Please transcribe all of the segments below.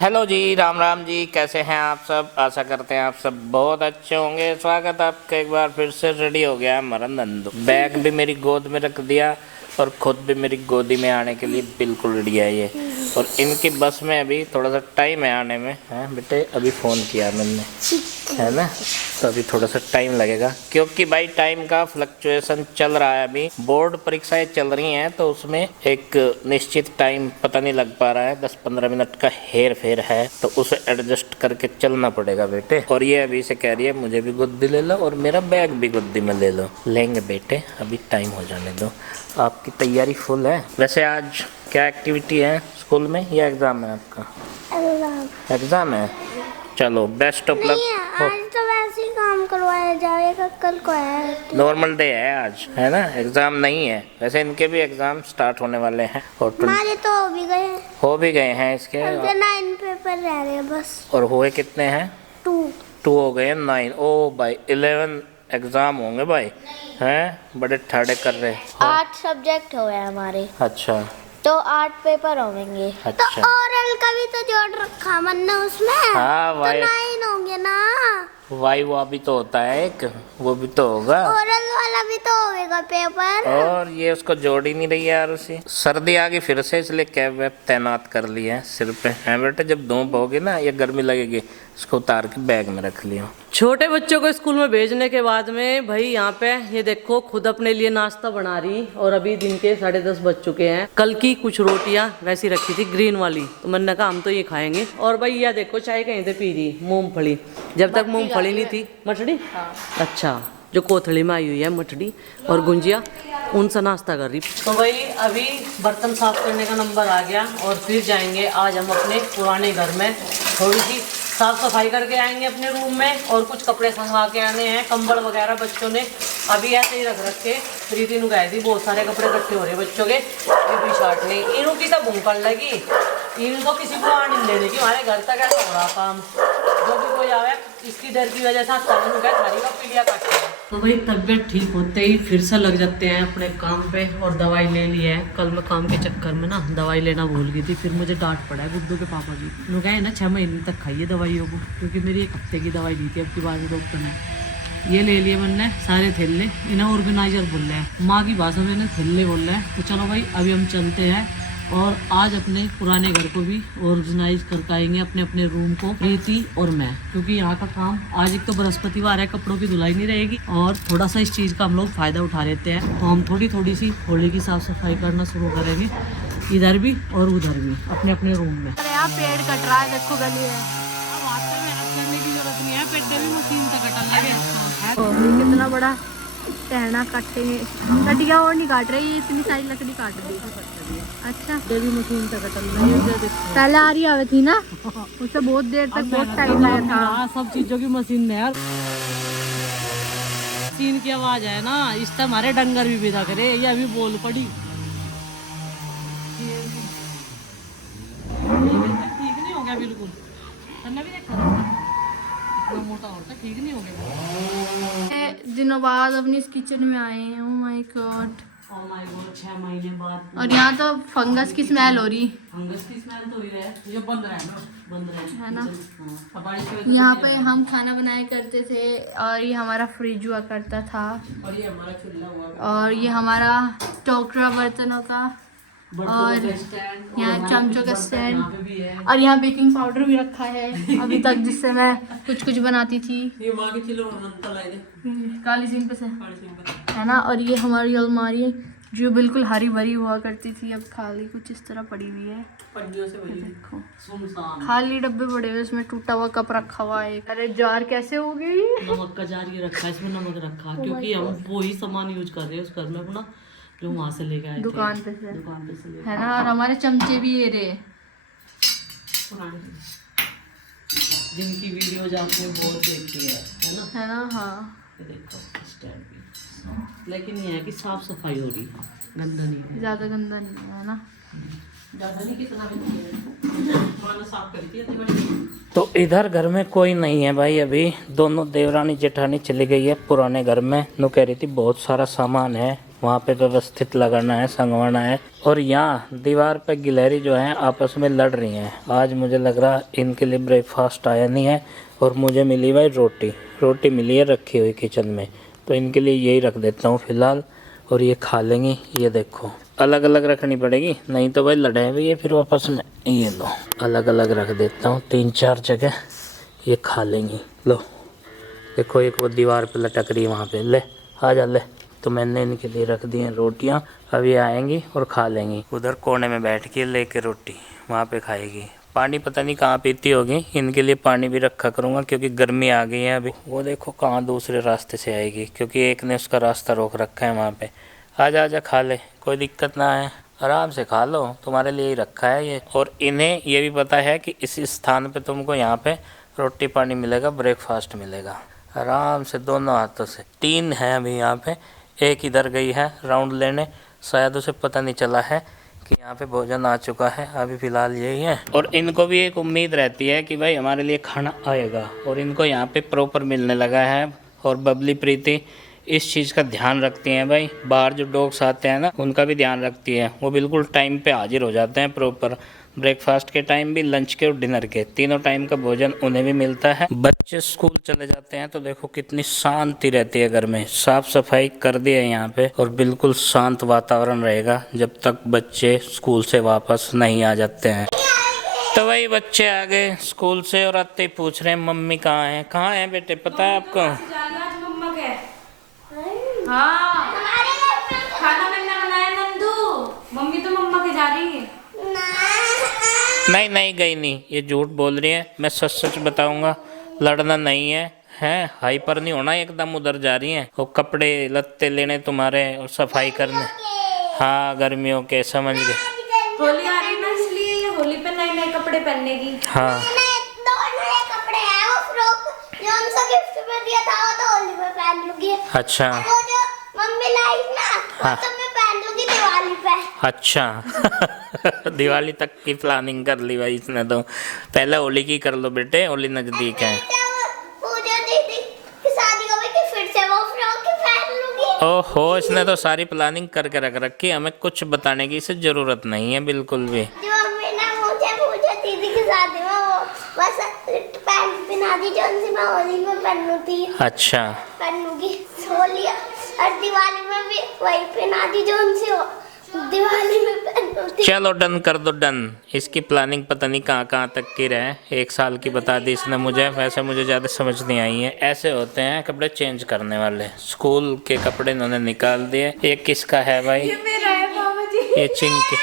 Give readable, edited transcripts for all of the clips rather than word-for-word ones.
Hello जी, राम राम जी। कैसे हैं आप सब? आशा करते हैं आप सब बहुत अच्छे होंगे। स्वागत आपका एक बार फिर से। रेडी हो गया हमारा नंदू। बैग भी मेरी गोद में रख दिया और खुद भी मेरी गोदी में आने के लिए बिल्कुल रेडी है ये। और इनकी बस में अभी थोड़ा सा टाइम है आने में। हैं बेटे, अभी फ़ोन किया मैंने, है ना, तो अभी थोड़ा सा टाइम लगेगा क्योंकि भाई टाइम का फ्लक्चुएशन चल रहा है। अभी बोर्ड परीक्षाएं चल रही हैं तो उसमें एक निश्चित टाइम पता नहीं लग पा रहा है, 10-15 मिनट का हेर फेर है, तो उसे एडजस्ट करके चलना पड़ेगा बेटे। और ये अभी से कह रही है मुझे भी गोदी ले लो और मेरा बैग भी गोदी में ले लो। लेंगे बेटे, अभी टाइम हो जाने दो। आपकी तैयारी फुल है? वैसे आज क्या एक्टिविटी है स्कूल में या एग्जाम है आपका? एग्जाम है। चलो बेस्ट ऑफ लक। आज तो वैसे ही काम करवाया जाएगा, कल को है। नॉर्मल डे है आज, है ना, एग्जाम नहीं है। वैसे इनके भी एग्जाम स्टार्ट होने वाले हैं और हमारे तो हो भी गए हैं इसके। अब तो 9 पेपर रह रहे हैं बस। और हुए कितने हैं? 2 हो गए हैं 9। ओ भाई 11 एग्जाम होंगे भाई, हैं बड़े ठाड़े कर रहे। 8 सब्जेक्ट हो गए हमारे, अच्छा तो 8 पेपर होंगे। अच्छा। तो ओरल का भी तो जोड़ रखा मन्ना उसमें। हाँ तो भाई, 9 होंगे ना। वाई वो भी तो होता है एक, वो भी तो होगा। ओरल वाला भी तो होगा पेपर। और ये उसको जोड़ ही नहीं रही यार। उसी सर्दी आ गई फिर से, इसलिए कैब वैब तैनात कर ली है सिर पे। हैं बेटे, जब धूप होगी ना या गर्मी लगेगी, इसको उतार के बैग में रख लियो। छोटे बच्चों को स्कूल में भेजने के बाद में भाई यहाँ पे ये देखो खुद अपने लिए नाश्ता बना रही। और अभी दिन के 10:30 बज चुके हैं। कल की कुछ रोटियां वैसी रखी थी ग्रीन वाली, तो मैंने कहा हम तो ये खाएंगे। और भाई यह देखो चाय कहीं से पी रही, मूंगफली। जब तक मूंगफली नहीं थी, मठड़ी, अच्छा जो कोथड़ी में आई हुई है मठड़ी और गुंजिया, उनसे नाश्ता कर रही। तो भाई अभी बर्तन साफ करने का नंबर आ गया और फिर जाएंगे आज हम अपने पुराने घर में, थोड़ी सी साफ सफाई करके आएंगे अपने रूम में। और कुछ कपड़े संगवा के आने हैं, कंबल वगैरह बच्चों ने अभी ऐसे ही रख रखे। प्रीति नु गए थी, बहुत सारे कपड़े इकट्ठे हो रहे बच्चों के, ये भी शर्ट नहीं। इनू की तो भूखन लगी, इन तो किसी को आने देने की, हमारे घर तक ऐसा हो रहा काम। जो भी कोई आवे इसकी डर की वजह से पीलिया काट। तो भाई तबीयत ठीक होते ही फिर से लग जाते हैं अपने काम पे। और दवाई ले ली है, कल मैं काम के चक्कर में ना दवाई लेना भूल गई थी, फिर मुझे डांट पड़ा है गुड्डू के पापा जी। उन्होंने कहा है ना 6 महीने तक खाइए दवाइयों को, क्योंकि मेरी 1 हफ्ते की दवाई दी थी अब की बार डॉक्टर ने। ये ले लिए मैंने सारे थैले, इन्हें ऑर्गेनाइजर बोल रहे हैं, माँ की भाषा में इन्हें थैले बोल रहे हैं। तो चलो भाई अभी हम चलते हैं और आज अपने पुराने घर को भी ऑर्गेनाइज करके आएंगे, अपने अपने रूम को, प्रीति और मैं। क्योंकि यहाँ का काम आज, एक तो बृहस्पतिवार है, कपड़ों की धुलाई नहीं रहेगी और थोड़ा सा इस चीज़ का हम लोग फ़ायदा उठा लेते हैं। तो हम थोड़ी सी होली की साफ सफाई करना शुरू करेंगे, इधर भी और उधर भी, अपने अपने रूम में। अरे यार पेड़ कट रहा है, देखो गली है। अब हाथ में मेहनत करने की जरूरत नहीं है, पेड़ भी मशीन से कटन लगे। कितना बड़ा टहना काटेंगे, कटिया और नहीं काट रही, इतनी सारी लकड़ी काट रही है। अच्छा, ये भी मशीन से कटन लगे। पहले आ रही आवे थी ना, उससे बहुत देर तक बहुत टाइम लगा था। सब चीजों की मशीन में यार, मशीन की आवाज है ना, इस टाइम हमारे डंगर भी विदा करे, ये अभी बोल पड़ी। ठीक नहीं हो गया बिल्कुल, भी देखा इतना मोटा होता, ठीक नहीं हो गया। दिनों बाद अपनी इस किचन में आए हैं। ओह माय गॉड, 6 महीने बाद। और यहाँ तो फंगस की स्मेल हो रही। फंगस की स्मेल तो ही रहे, ये बंद रहा है ना, बंद रहा है ना। अब बारिश की वजह से यहाँ पे हम खाना बनाया करते थे और ये हमारा फ्रिज हुआ करता था, और ये हमारा चूल्हा हुआ, और ये हमारा टोकरा बर्तनों का, और यहाँ चमचों का स्टैंड, और यहाँ बेकिंग पाउडर भी रखा है अभी तक, जिससे मैं कुछ कुछ बनाती थी। ये माँ के चिल्लो बनता लाए काली सिंह पे से, है ना। और ये हमारी अलमारी जो बिल्कुल हरी भरी हुआ करती थी, अब खाली कुछ इस तरह पड़ी हुई है। पड्डियों से भरी, देखो सुनसान खाली डब्बे पड़े हुए, इसमें टूटा हुआ कप रखा हुआ है। अरे जार कैसे हो गई। नमक का जार ये रखा है, इसमें नमक रखा, क्योंकि हम वो ही सामान यूज कर रहे हैं उस घर में अपना, जो वहाँ से लेके आए थे दुकान पे से, ले, है ना। और हमारे चमचे भी ये रहे, जिनकी वीडियोज आपने बहुत देखी है ना। हाँ, ये देखो स्टैंड भी, लेकिन ये है कि साफ सफाई हो रही है, गंदा नहीं है, ज्यादा गंदा नहीं है ना, ज्यादा नहीं, कितना भी नहीं है, साफ करती है। तो इधर घर में कोई नहीं है भाई, अभी दोनों देवरानी जेठानी चली गई है पुराने घर में। नु कह रही थी बहुत सारा सामान है, वहाँ पे व्यवस्थित लगाना है, संगवाना है। और यहाँ दीवार पे गिलहरी जो है आपस में लड़ रही हैं। आज मुझे लग रहा इनके लिए ब्रेकफास्ट आया नहीं है और मुझे मिली भाई रोटी मिली है रखी हुई किचन में, तो इनके लिए यही रख देता हूँ फ़िलहाल और ये खा लेंगी। ये देखो अलग अलग रखनी पड़ेगी, नहीं तो भाई लड़े भी ये फिर वापस में। ये लो अलग अलग रख देता हूँ 3-4 जगह, ये खा लेंगी। लो देखो एक वो दीवार पे लटक रही है वहाँ पे, ले आ जा ले। तो मैंने इनके लिए रख दी हैं रोटियाँ, अब ये आएंगी और खा लेंगी। उधर कोने में बैठ के लेके रोटी वहाँ पे खाएगी। पानी पता नहीं कहाँ पीती होगी, इनके लिए पानी भी रखा करूँगा क्योंकि गर्मी आ गई है अभी। वो देखो कहाँ दूसरे रास्ते से आएगी क्योंकि एक ने उसका रास्ता रोक रखा है वहाँ पे। आजा आजा खा ले, कोई दिक्कत ना है, आराम से खा लो, तुम्हारे लिए ही रखा है ये। और इन्हें ये भी पता है कि इस स्थान पे तुमको यहाँ पे रोटी पानी मिलेगा, ब्रेकफास्ट मिलेगा आराम से दोनों हाथों से। 3 है अभी यहाँ पे, एक इधर गई है राउंड लेने, शायद उसे पता नहीं चला है कि यहाँ पे भोजन आ चुका है। अभी फ़िलहाल यही है और इनको भी एक उम्मीद रहती है कि भाई हमारे लिए खाना आएगा और इनको यहाँ पे प्रॉपर मिलने लगा है। और बबली प्रीति इस चीज़ का ध्यान रखती हैं भाई, बाहर जो डॉग्स आते हैं ना उनका भी ध्यान रखती है। वो बिल्कुल टाइम पे हाजिर हो जाते हैं प्रॉपर, ब्रेकफास्ट के टाइम भी, लंच के और डिनर के, तीनों टाइम का भोजन उन्हें भी मिलता है। बच्चे स्कूल चले जाते हैं तो देखो कितनी शांति रहती है घर में, साफ सफाई कर दी है यहाँ पे और बिल्कुल शांत वातावरण रहेगा जब तक बच्चे स्कूल से वापस नहीं आ जाते हैं। तो वही बच्चे आ गए स्कूल से और आते ही पूछ रहे हैं मम्मी कहाँ है, कहाँ है बेटे, पता है आपको? हाँ खाना मैंने बनाया नंदू, मम्मी तो मम्मा के जा रही है। नहीं गई नहीं, ये झूठ बोल रही है। मैं सच सच बताऊंगा, लड़ना नहीं है, हैं हाइपर नहीं होना एकदम। उधर जा रही हैं वो कपड़े लत्ते लेने तुम्हारे और सफाई करने। हाँ गर्मियों के, समझ गए। होली आ रही ना इसलिए ये होली पे नए नए कपड़े पहनने की। हाँ कपड़े हैं, वो फ्रॉक जो उनसे गिफ्ट में दिया था वो तो होली में पहन लूंगी। अच्छा वो जो मम्मी लाई ना हाँ। वो तो मैं पहन लूंगी दिवाली पे। अच्छा दिवाली तक की प्लानिंग कर ली भाई इसने तो। पहले होली की कर लो बेटे, होली नजदीक है। पूजा दीदी की शादी हो गई फिर से वो फ्रॉक ही पहन लूंगी। ओहो इसने तो सारी प्लानिंग करके रख रखी, हमें कुछ बताने की इसे जरूरत नहीं है बिल्कुल भी। जो मम्मी ने मुझे पूजा दीदी की शादी में वो बस पैंट पहना दी जो उनसे मैं होली में पहनू थी। अच्छा पहन लूंगी होली और दिवाली में भी वही पहना दी जो उनसे दिवाली में पहनू थी। चलो डन कर दो डन। इसकी प्लानिंग पता नहीं कहाँ तक की रहे, 1 साल की बता दी इसने मुझे, वैसे मुझे ज़्यादा समझ नहीं आई है। ऐसे होते हैं कपड़े चेंज करने वाले, स्कूल के कपड़े इन्होंने निकाल दिए। ये किसका है भाई? ये मेरा है मामा जी। ये चिंकी,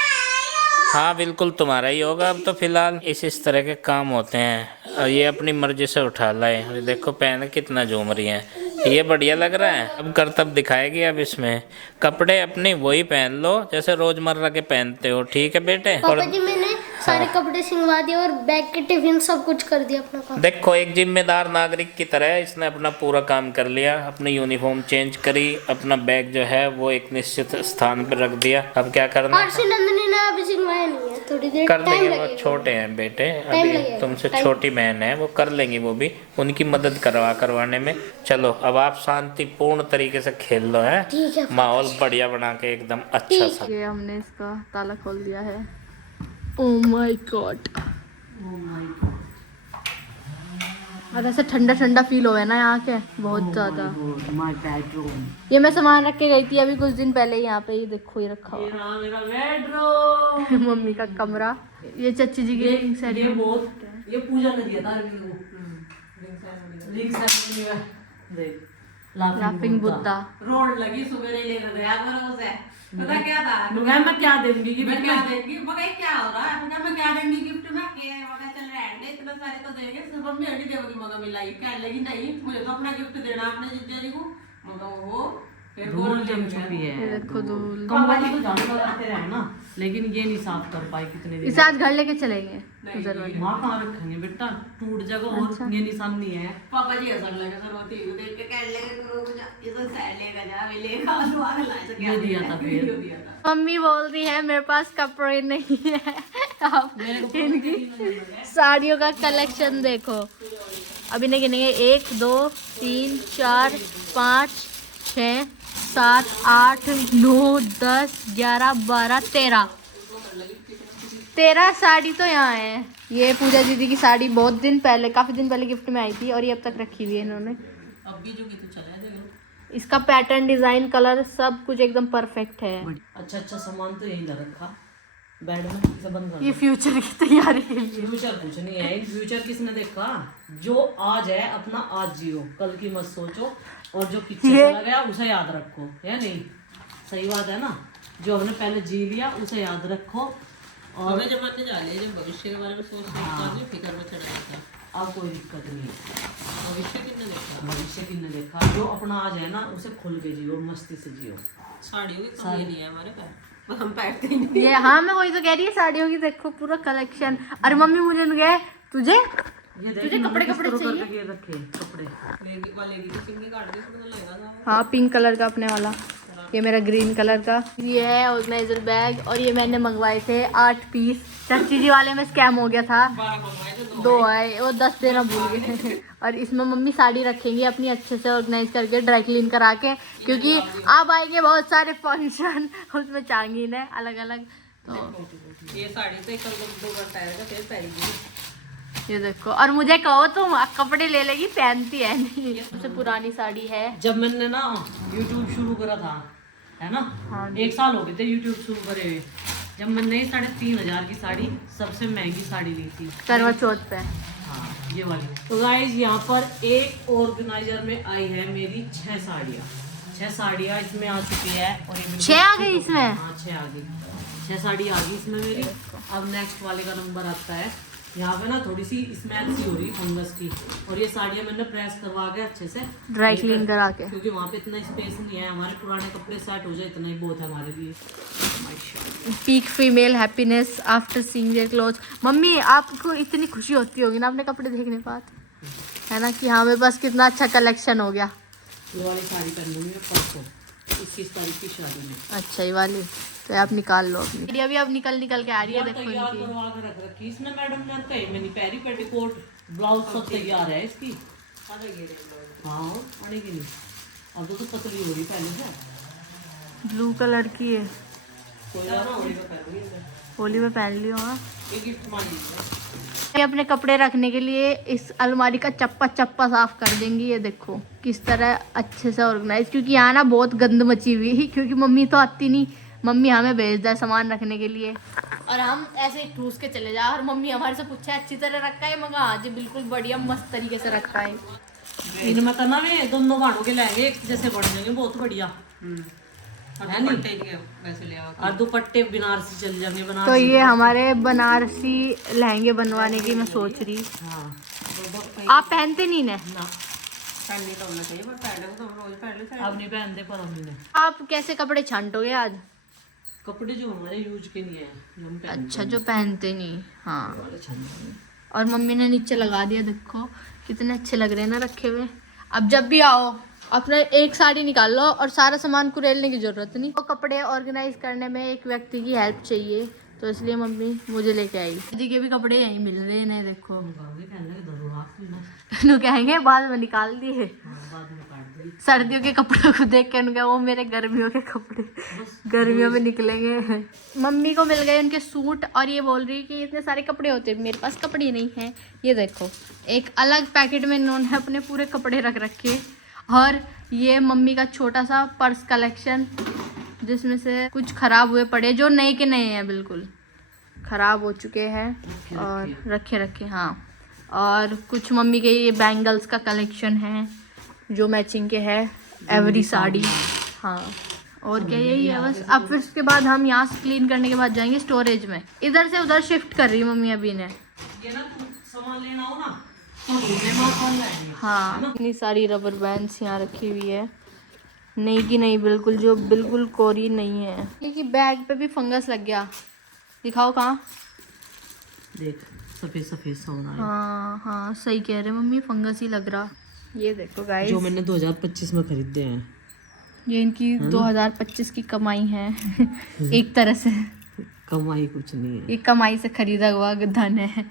हाँ बिल्कुल तुम्हारा ही होगा। अब तो फिलहाल इस तरह के काम होते हैं और ये अपनी मर्जी से उठा लाए। देखो पहन कितना झूम रही है, ये बढ़िया लग रहा है। अब करतब दिखाएगी। अब इसमें कपड़े अपने वही पहन लो जैसे रोजमर्रा के पहनते हो, ठीक है बेटे? पापा जी मैंने सारे कपड़े सिलवा दिए और बैग के टिफिन सब कुछ कर दिया अपना काम। देखो एक जिम्मेदार नागरिक की तरह इसने अपना पूरा काम कर लिया, अपनी यूनिफॉर्म चेंज करी, अपना बैग जो है वो एक निश्चित स्थान पर रख दिया। अब क्या करना है? हर्षी नंदनी ने अभी सिलवाया नहीं है, थोड़ी देर कर टाइम देंगे, वो लगेगा। छोटे हैं बेटे, टाइम अभी लगेगा, तुमसे टाइम। छोटी बहन है, वो कर लेंगी, वो भी उनकी मदद करवाने में। चलो अब आप शांतिपूर्ण तरीके से खेल लो, है ठीक है। माहौल बढ़िया बना के एकदम अच्छा सा। ये हमने इसका ताला खोल दिया है। ओह माय गॉड, और ऐसे ठंडा ठंडा फील हो है ना यहाँ के, बहुत ज्यादा। ये मैं सामान रख के गई थी अभी कुछ दिन पहले यहाँ पे, ये देखो ये रखा हुआ मेरा बेडरूम। मम्मी का कमरा। ये चच्ची जी की रिंग सेट ये बहुत, ये पूजा ने दिया था अरविंद को। रिंग सेरेमनी में देख लाफिंग बुद्धा। रोड लगी सवेरे लेकर गया करो उसे, पता क्या था? मैं क्या दूंगी गिफ्ट मैं में? क्या देंगी? मगर क्या हो रहा है? मैं क्या देंगी गिफ्ट में? के मगर चल रहने दे, इतना सारे तो देंगे, सिर्फ मम्मी हटी देगी। मगर मिलाई क्या लेगी? नहीं मुझे तो अपना गिफ्ट देना अपने जीजा जी को। मगर वो फिर धूल जम चुकी ये है। देखो धूल। कंपनी तो झाड़ू लगाते रहे ना, लेकिन ये नहीं साफ कर पाई कितने दिन। इसे आज घर लेके चलेंगे उधर वाली। वहाँ कहाँ रखेंगे बेटा, टूट जाएगा। और ये निशान नहीं है। पापा जी हंसने लगे सर, होती है देख के कहने लगे करो मुझे ये तो साइड लेकर जा, मैं लेकर आ दो आगे ला सके। ये दिया था फिर। दिया था। मम्मी बोल रही है मेरे पास कपड़े नहीं है। आप इनकी साड़ियों का कलेक्शन देखो। अभी नहीं गिनेंगे, 1 2 3 4 5 6 7, 8, 9, 10, 11, 12, 13 साड़ी तो यहाँ है। ये पूजा दीदी की साड़ी बहुत दिन पहले, काफ़ी दिन पहले गिफ्ट में आई थी और ये अब तक रखी हुई है इन्होंने। अब भी जो कि तू चला जाएगा। इसका पैटर्न, डिज़ाइन, कलर सब कुछ एकदम परफेक्ट है। अच्छा अच्छा सामान तो यहीं रखा बेड में, इसे बंद कर ये फ्यूचर की तैयारी के लिए। फ्यूचर कुछ नहीं है, फ्यूचर किसने देखा? जो आज है अपना आज जियो, कल की मत सोचो, और जो पीछे चला गया उसे याद रखो, है नहीं? सही बात है ना? जो हमने पहले जी लिया उसे याद रखो। और हमें जमाने जा रहे हैं, जब भविष्य के बारे में सोचते फिक्र में चढ़ जाता है। अब कोई दिक्कत नहीं है। भविष्य किसने देखा? भविष्य किसने देखा? जो अपना आज है ना उसे खुल के जियो, मस्ती से जियो। साड़ियों की कमी नहीं है हमारे पास, हम पहनते ही नहीं। ये हाँ, मैं वही तो कह रही है, साड़ियों की देखो पूरा कलेक्शन। अरे मम्मी मुझे गए तुझे ये देख, तुझे कपड़े कपड़े चाहिए? करके रखे कपड़े। लेगी तो सिंगे काट दे तो लगेगा ना। हाँ, पिंक कलर का अपने वाला, ये मेरा ग्रीन कलर का। ये है ऑर्गेनाइजर बैग, और ये मैंने मंगवाए थे 8 पीस। चाची जी वाले में स्कैम हो गया था, 2 आए, वो 10 देना भूल गए। और इसमें मम्मी साड़ी रखेंगी अपनी अच्छे से ऑर्गेनाइज करके, ड्राई क्लीन करा के, क्योंकि अब आएंगे बहुत सारे फंक्शन, उसमें चांगीन है अलग अलग। तो ये साड़ी तो एक दो बार टायर का फिर पहनेगी। ये देखो, और मुझे कहो तुम कपड़े ले लेगी, पहनती है नहीं। सबसे पुरानी साड़ी है। जब मैंने ना YouTube शुरू करा था, है ना, हाँ। 1 साल हो गए थे YouTube शुरू करे हुए, जब मैंने 3,500 की साड़ी, सबसे महंगी साड़ी ली थी करवा चौथ पे। हाँ, ये वाली। तो गाइस यहाँ पर एक ऑर्गेनाइजर में आई है मेरी 6 साड़ियाँ। 6 साड़ियाँ इसमें आ चुकी है, और ये बिल्कुल 6 आ गई इसमें। हाँ 6 आ गई, 6 साड़ी आ गई इसमें मेरी। अब नेक्स्ट वाले का नंबर आता है। यहाँ पे ना थोड़ी सी स्मेल सी हो रही फंगस की, और ये साड़ियाँ मैंने प्रेस करवा के अच्छे से ड्राई क्लीन करा के, क्योंकि वहाँ पे इतना स्पेस नहीं है, हमारे पुराने कपड़े सेट हो जाए इतना ही बहुत है हमारे लिए। Peak female happiness after seeing their cloth. Mummy आपको इतनी खुशी होती होगी ना अपने कपड़े देखने के बाद, है ना, कि हाँ मेरे पास कितना अच्छा कलेक्शन हो गया। ये वाली साड़ी पहनूंगी मैं परसों 21 तारीख की शादी में। अच्छा, ये वाली तो आप निकाल लो अपनी। ये अभी अब निकल के आ रही है, देखो तैयार इनकी। करवा के रख रखी इसने मैडम ने, कहीं में नहीं पैरी, पेटीकोट ब्लाउज सब तैयार है इसकी। हाँ पड़ेगी नहीं, अब तो पतली हो रही पहले से। ब्लू कलर की है, कोई बात नहीं, होली में पहन लियो। हाँ, ये गिफ्ट मान लीजिए। ये अपने कपड़े रखने के लिए इस अलमारी का चप्पा साफ कर देंगी। ये देखो किस तरह अच्छे से ऑर्गेनाइज, क्योंकि यहाँ ना बहुत गंद मची हुई है, क्योंकि मम्मी तो आती नहीं, मम्मी हमें भेजता है सामान रखने के लिए, और हम ऐसे ही ठूस के चले जाए। और मम्मी हमारे से पूछा अच्छी तरह रखा है, मगर हाँ जी बिल्कुल बढ़िया मस्त तरीके से रखा है। इनमें तो ना वे दोनों गाड़ों के लहंगे एक जैसे बन जाएंगे, बहुत बढ़िया है नहीं? वैसे ले आओ। और दुपट्टे बनारसी चल जाएंगे, तो बनारसी। ये हमारे बनारसी लहंगे बनवाने की मैं सोच रही। हाँ आप पहनते नहीं ना? पहनने तो होना चाहिए, पर पहले तो हम रोज पहन लेते हैं। अब नहीं पहनते, पर हमने ने आप कैसे कपड़े छांटोगे आज? कपड़े जो हमारे यूज के नहीं है जो हम पहनते अच्छा, जो पहनते नहीं। हाँ, वाले छान। और मम्मी ने नीचे लगा दिया, देखो कितने अच्छे लग रहे हैं ना रखे हुए। अब जब भी आओ अपना एक साड़ी निकाल लो, और सारा सामान कुरेलने की जरूरत नहीं। तो कपड़े ऑर्गेनाइज करने में एक व्यक्ति की हेल्प चाहिए, तो इसलिए मम्मी मुझे लेके आई। जी के भी कपड़े यहीं मिल रहे हैं, देखो। पहनने के दो रात में ना, नु कहेंगे बाद में निकाल दिए। बाद में काट दी। सर्दियों के कपड़ों को देख के उनके वो मेरे गर्मियों के कपड़े गर्मियों में निकलेंगे। मम्मी को मिल गए उनके सूट, और ये बोल रही कि इतने सारे कपड़े होते हैं, मेरे पास कपड़े नहीं हैं। ये देखो एक अलग पैकेट में इन्होंने अपने पूरे कपड़े रख रखे। और ये मम्मी का छोटा सा पर्स कलेक्शन, जिसमें से कुछ खराब हुए पड़े, जो नए के नए हैं, बिल्कुल खराब हो चुके हैं और रखे हाँ। और कुछ मम्मी के ये बैंगल्स का कलेक्शन है जो मैचिंग के है एवरी साड़ी। हाँ, और क्या यही है बस। अब फिर उसके बाद हम यहाँ से क्लीन करने के बाद जाएंगे स्टोरेज में। इधर से उधर शिफ्ट कर रही है मम्मी अभी ने। ये ना सामान लेना हो ना तो ढूंढने में कौन लाएंगे। हाँ, इतनी सारी रबर बैंड्स यहाँ रखी हुई है, नई की नई बिल्कुल, जो बिल्कुल कोरी नहीं है। क्योंकि बैग पे भी फंगस लग गया, दिखाओ कहाँ। देख सफेद सफेद सा हो रहा है। हाँ हाँ, सही कह रहे मम्मी, फंगस ही लग रहा। ये देखो गाइस, जो मैंने 2025 में खरीदे हैं, ये इनकी 2025 की कमाई है एक तरह से। कमाई कुछ नहीं है, ये कमाई से खरीदा हुआ धन है।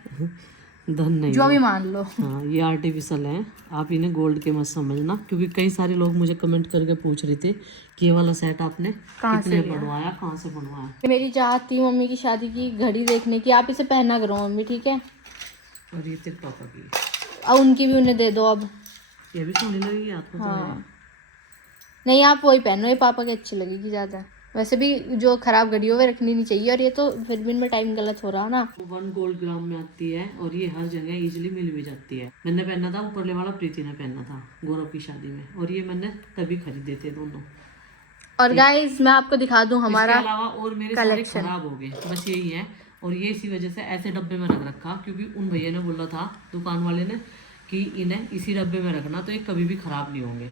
धन नहीं जो है। भी मान लो। हाँ ये आर्टिफिशियल है, आप इन्हें गोल्ड के मत समझना, क्योंकि कई सारे लोग मुझे कमेंट करके पूछ रहे थे कि ये वाला सेट आपने कितने बनवाया, कहाँ से बनवाया। मेरी चाहत थी मम्मी की शादी की घड़ी देखने की, आप इसे पहना करो मम्मी, ठीक है? और ये तेरे पापा की, अब उनकी भी उन्हें दे दो अब। ये भी सोने लगेगी आपको तो हाँ नहीं, आप वही पहनो, ये पापा की अच्छी लगेगी ज़्यादा। वैसे भी जो खराब घड़ी हो वे रखनी नहीं चाहिए, और ये तो फिर भी इनमें टाइम गलत हो रहा ना। 1 गोल्ड ग्राम में आती है और ये हर जगह इजीली मिल भी जाती है। मैंने पहना था, ऊपरले वाला प्रीति ने पहना था गौरव की शादी में, और ये मैंने तभी खरीदे थे दोनों। और गाइस मैं आपको दिखा दूं हमारा इसके अलावा और मेरे सारे खराब हो गए, बस यही है। और ये इसी वजह से ऐसे डब्बे में रख रखा, क्योंकि उन भैया ने बोला था दुकान वाले ने कि इन्हें इसी डब्बे में रखना, तो ये कभी भी खराब नहीं होंगे।